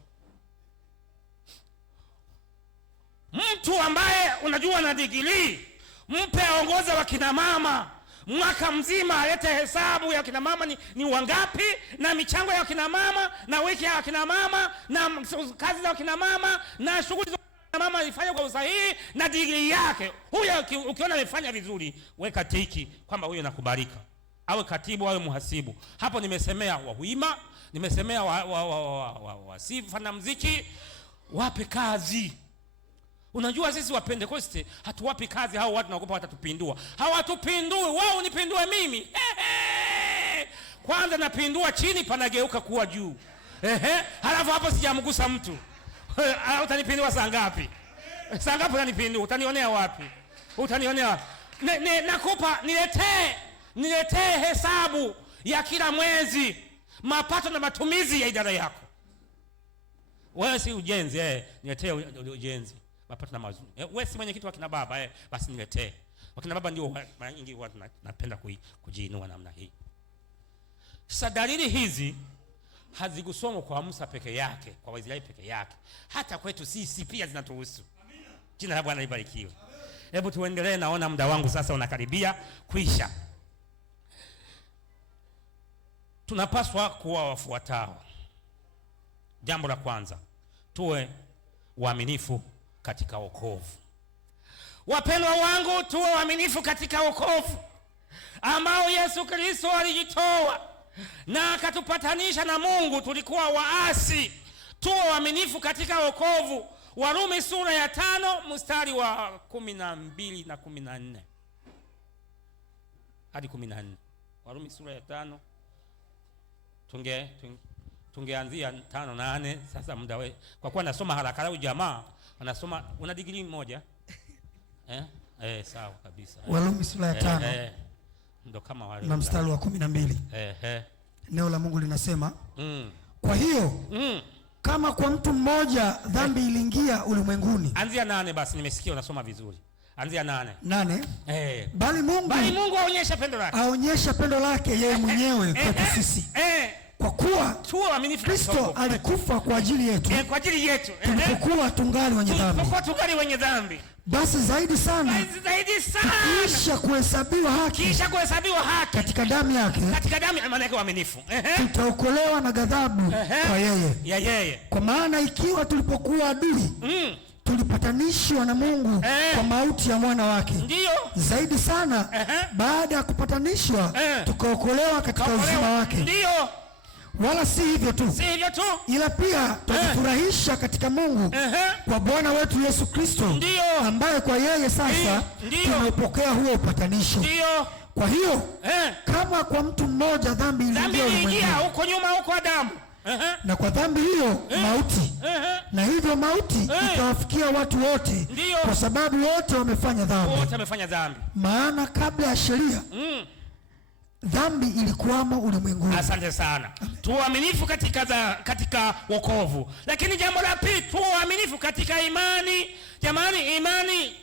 Mtu ambaye unajua na degree, mpe aongoza wakina mama mwaka mzima, alete hesabu ya kina mama ni wangapi, na michango ya kina mama, na wiki ya kina mama, na kazi za kina mama, na shughuli za kina mama ifanye kwa usahihi, na degree yake. Huyo ukiona amefanya vizuri, weka tiki kwamba huyo nakubalika. Awe katibu, awe muhasibu. Hapo nimesemea wahima, nimesemea wasifa na muziki. Wape kazi. Unajua sisi wa Pentecoste hatuwapi kazi hao watu, naogopa watatupindua. Hawatupindui, wao unipindue mimi. Kwanza napindua chini, panageuka kuwa juu. Halafu hapo sijamgusa mtu. Utanipindua saa ngapi? Saa ngapi utanipindua? Utanionea wapi? Utanionea. Nakupa niletee hesabu ya kila mwezi, mapato na matumizi ya idara yako. Wewe si ujenzi, niletee ujenzi, mapato na mazuri. Wewe si mwenye kitu wa kina baba, basi niletee. Wakina baba ndio mara nyingi watu napenda kujiinua namna hii. Sasa dalili hizi hazikusomwa kwa Musa peke yake, kwa Waisraeli peke yake. Hata kwetu sisi pia zinatuhusu. Amina. Jina la Bwana libarikiwe. Hebu tuendelee, naona muda wangu sasa unakaribia kuisha. tunapaswa kuwa wafuatao. Jambo la kwanza, tuwe waaminifu katika wokovu. Wapendwa wangu, tuwe waaminifu katika wokovu ambao Yesu Kristo alijitoa na akatupatanisha na Mungu. Tulikuwa waasi. Tuwe waaminifu katika wokovu. Warumi sura ya 5 mstari wa 12 na 14 hadi 14. Warumi sura ya 5 tungeanzia 5:8. Sasa muda wewe, kwa kuwa nasoma haraka au jamaa anasoma, una degree moja sawa kabisa. Warumi sura ya 5 ndo kama wale na mstari wa 12. Neno la Mungu linasema kwa hiyo kama kwa mtu mmoja dhambi iliingia ulimwenguni. Anzia 8 basi, nimesikia unasoma vizuri. Anzia 8. Bali Mungu aonyesha pendo lake yeye mwenyewe kwetu sisi. Kwa kuwa Kristo alikufa kwa ajili yetu. Tulipokuwa tungali wenye dhambi. Basi zaidi sana kisha kuhesabiwa haki katika damu yake, maana yake uaminifu, tutaokolewa na ghadhabu kwa yeye. Kwa maana ikiwa tulipokuwa adui tulipatanishwa na Mungu kwa mauti ya mwana wake, zaidi sana baada ya kupatanishwa tukaokolewa katika uzima wake. Wala si hivyo tu, ila pia tujifurahisha katika Mungu kwa Bwana wetu Yesu Kristo, ambaye kwa yeye sasa tumepokea huo upatanisho. Kwa hiyo kama kwa mtu mmoja dhambi iliingia huko nyuma, huko Adamu, na kwa dhambi hiyo mauti, na hivyo mauti ikawafikia watu wote, kwa sababu wote wamefanya dhambi. Maana kabla ya sheria dhambi ilikuwamo ulimwenguni. Asante sana. Tuaminifu katika wokovu. Lakini jambo la pili, tuaminifu katika imani. Jamani, imani,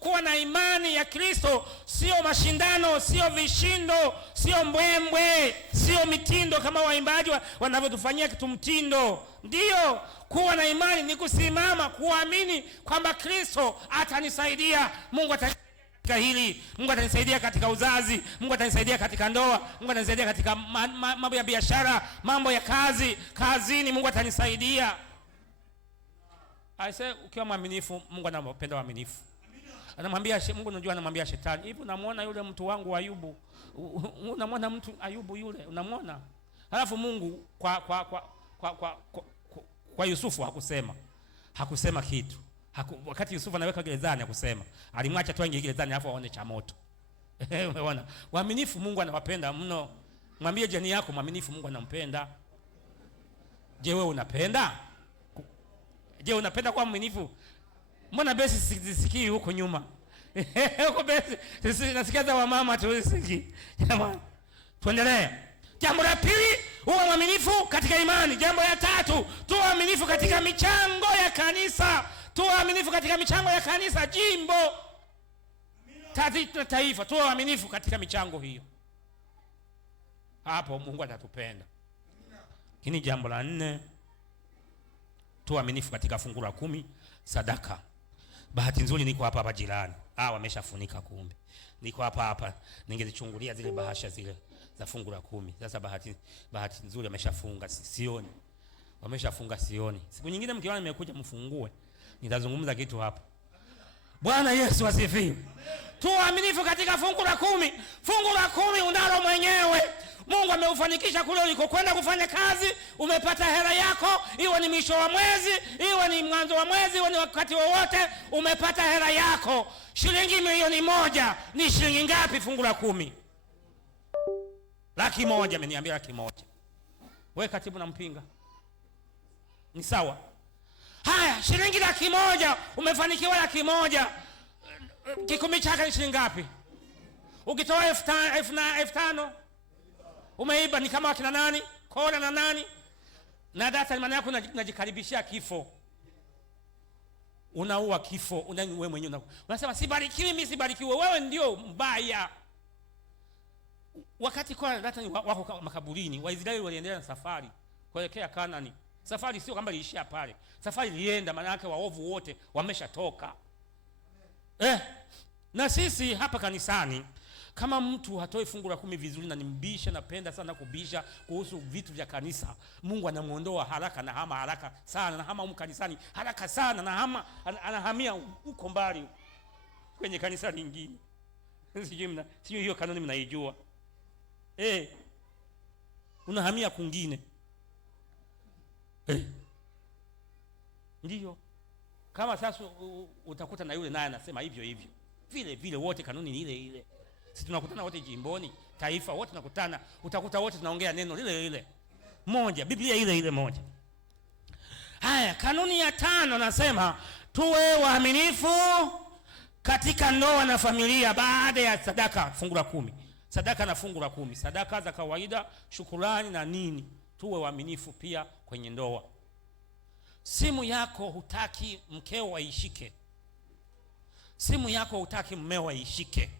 kuwa na imani ya Kristo sio mashindano, sio vishindo, sio mbwembwe, sio mitindo kama waimbaji wanavyotufanyia kitu mtindo. Ndio, kuwa na imani ni kusimama kuamini kwamba Kristo atanisaidia. Mungu katika hili, Mungu atanisaidia katika uzazi, Mungu atanisaidia katika ndoa, Mungu atanisaidia katika mambo ya biashara, mambo ya kazini, Mungu atanisaidia. Aise, ukiwa mwaminifu, Mungu anapenda waaminifu. Anamwambia Mungu, unajua, anamwambia shetani, hivi unamwona yule mtu wangu Ayubu? Unamwona mtu Ayubu yule? Unamwona? Halafu Mungu kwa Yusufu hakusema kitu. Wakati Yusufu anaweka gerezani hakusema. Alimwacha tu aingie gerezani alafu aone cha moto. Umeona? Waaminifu Mungu anawapenda mno. Mwambie jirani yako, mwaminifu Mungu anampenda. Je, wewe unapenda? Je, unapenda kuwa mwaminifu? Mbona besi sisikii huko nyuma? Huko besi nasikia za wamama tu sisikii. Jamani, tuendelee. Jambo la pili, uwe mwaminifu katika imani. Jambo la tatu, tuwe waaminifu katika michango ya kanisa. Tuwe waaminifu katika michango ya kanisa, jimbo, taifa. Tuwe waaminifu katika michango hiyo. Hapo Mungu atatupenda. Lakini jambo la 4, tuwe waaminifu katika fungu la 10, sadaka. Bahati nzuri niko hapa jirani. Wameshafunika kumbe. Niko hapa ningezichungulia zile bahasha zile za fungu la 10. Sasa bahati nzuri wameshafunga, sioni. Wameshafunga, sioni. Siku nyingine mkiona nimekuja mfungue, nitazungumza kitu hapa. Bwana Yesu asifiwe. Tuaminifu katika fungu la 10. Fungu la 10 unalo mwenyewe. Mungu ameufanikisha kule ulikokwenda kufanya kazi, umepata hela yako, iwe ni mwisho wa mwezi, iwe ni mwanzo wa mwezi, iwe ni wakati wowote, umepata hela yako. Shilingi milioni 1 ni shilingi ngapi fungu la 10? 100,000, ameniambia 100,000. Wewe katibu na mpinga. Ni sawa? Haya, shilingi 100,000, umefanikiwa 100,000. Kikumi chake ni shilingi ngapi? Ukitoa 5,000 umeiba. Ni kama wakina nani? Kora na nani? Na data, maana yako unajikaribishia kifo. Unaua kifo. Wewe mwenyewe unasema sibarikiwi, mimi sibarikiwe. Wewe ndio mbaya. Wakati kwa data wako makaburini, Waisraeli waliendelea na safari kuelekea Kanaani. Safari sio kama iliishia pale. Safari ilienda, maana yake waovu wote wameshatoka. Na sisi hapa kanisani Kama mtu hatoi fungu la 10 vizuri, na nimbisha, napenda sana kubisha kuhusu vitu vya kanisa, Mungu anamuondoa haraka, na hama haraka sana, na hama kanisani haraka sana, na hama anahamia huko mbali kwenye kanisa lingine. Sijui hiyo kanuni mnaijua? Unahamia kwingine. Ndiyo. Kama sasa utakuta na yule naye anasema hivyo hivyo. Vile vile wote kanuni ni ile ile. Sisi tunakutana wote jimboni, taifa wote tunakutana, utakuta wote tunaongea neno lile lile moja, Biblia ile ile moja. Haya, kanuni ya 5 nasema tuwe waaminifu katika ndoa na familia baada ya sadaka, fungu la 10. Sadaka na fungu la 10. Sadaka za kawaida, shukrani na nini. Tuwe waaminifu pia kwenye ndoa. Simu yako hutaki mkeo aishike. Simu yako hutaki mmeo aishike.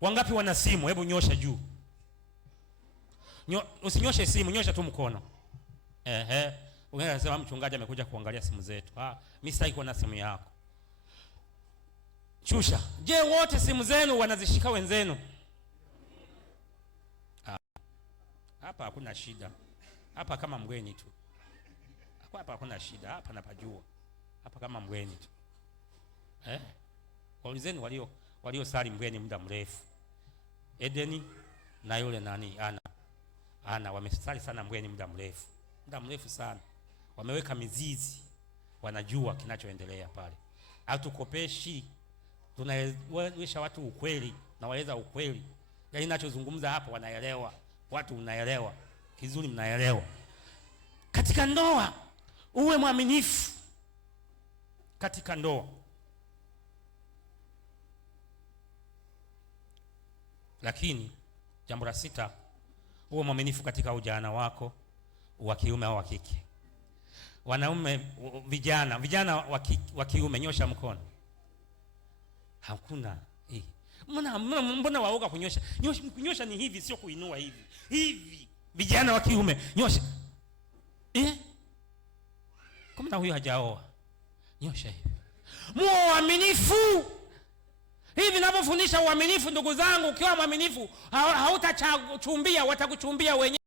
Wangapi wana simu? Hebu nyosha juu. Usinyoshe simu, nyosha tu mkono. Unasema mchungaji amekuja kuangalia simu zetu. Mimi sitaki kuona simu yako. Shusha. Je, wote simu zenu wanazishika wenzenu? Hapa hakuna shida. Hapa kama mgeni tu. Hapa hakuna shida. Hapa napajua. Hapa kama mgeni tu. Waulizeni walio sali mgeni muda mrefu. Edeni na yule nani Ana wamesali sana mgeni muda mrefu sana. Wameweka mizizi, wanajua kinachoendelea pale. Hatukopeshi, tunaelewesha watu ukweli, na waeleza ukweli. Yaani ninachozungumza hapa wanaelewa. Watu unaelewa kizuri, mnaelewa. Katika ndoa uwe mwaminifu katika ndoa. Lakini jambo la 6, uwe mwaminifu katika ujana wako, wa kiume au wa kike. Wanaume, vijana wa kiume, nyosha mkono. Hakuna mbona waoga kunyosha? Kunyosha ni hivi, sio kuinua hivi. Hivi. Vijana wa kiume, nyosha. Kama na huyo hajaoa, nyosha hivi. Muaminifu. Hivi ninavyofundisha uaminifu, ndugu zangu, ukiwa mwaminifu hautachumbia, watakuchumbia wenyewe.